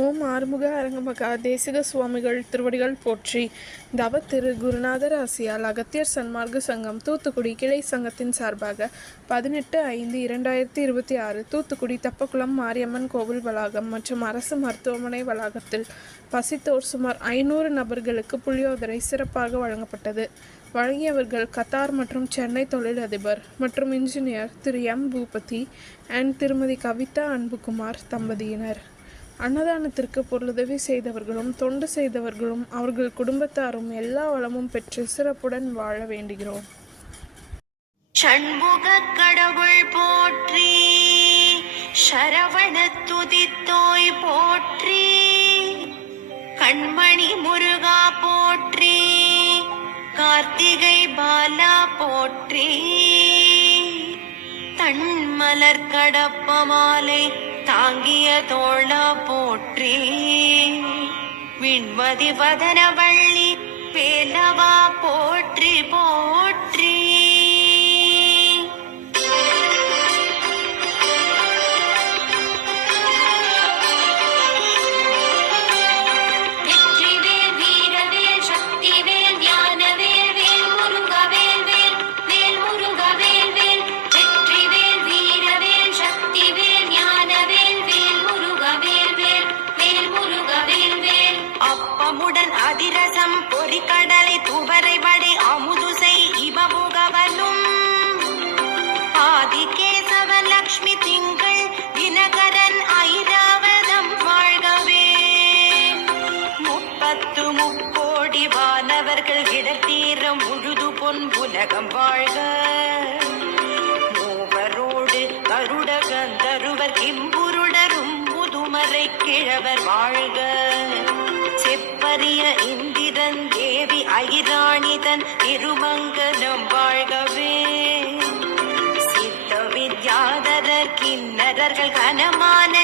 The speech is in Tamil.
ஓம் ஆறுமுக அரங்கமகா தேசிக சுவாமிகள் திருவடிகள் போற்றி. தவ திரு குருநாதர் ஆசியால் அகத்தியர் சன்மார்க்க சங்கம் தூத்துக்குடி கிளை சங்கத்தின் சார்பாக 18/5/2026 தூத்துக்குடி தப்பக்குளம் மாரியம்மன் கோவில் வளாகம் மற்றும் அரசு மருத்துவமனை வளாகத்தில் பசித்தோர் சுமார் 500 நபர்களுக்கு புளியோதரை சிறப்பாக வழங்கப்பட்டது. வழங்கியவர்கள் கத்தார் மற்றும் சென்னை தொழிலதிபர் மற்றும் engineer Thiru M Boopathi and Thirumathi Kavitha Anbukumar தம்பதியினர். அன்னதானத்திற்கு பொருளுதவி செய்தவர்களும் தொண்டு செய்தவர்களும் அவர்கள் குடும்பத்தாரும் எல்லா வளமும் பெற்று சிறப்புடன் வாழ வேண்டுகிறோம். சண்முக கடவுள் போற்றி, சரவண துதித்தோய் போற்றி, கண்மணி முருகா போற்றி, கார்த்திகை பாலா போற்றி, தன்மலர் கடப்ப மாலை தாங்கிய தோளா போற்றி, விண்மதி வதனவள்ளி வேலவா போற்றி போற்றி. அதிரசம் பொறிக்கடலை துவரை வடை அமுதுசை இவமுகவனும் ஆதிகேசவன் லக்ஷ்மி திங்கள் தினகரன் ஐராவதம் வாழ்கவே. 30 முக்கோடி வானவர்கள் இடத்தீர முழுது பொன் உலகம் வாழ்க. மூவரோடு கருட கந்தருவர் கிம்புருடரும் முதுமறை கிழவர் வாழ்க. செப்பரிய இந்திரன் தேவி ஐராணிதன் திருமங்கலம் வாழ்கவே. சித்த வித்யாதரர் கிண்ணறர்கள் கனமான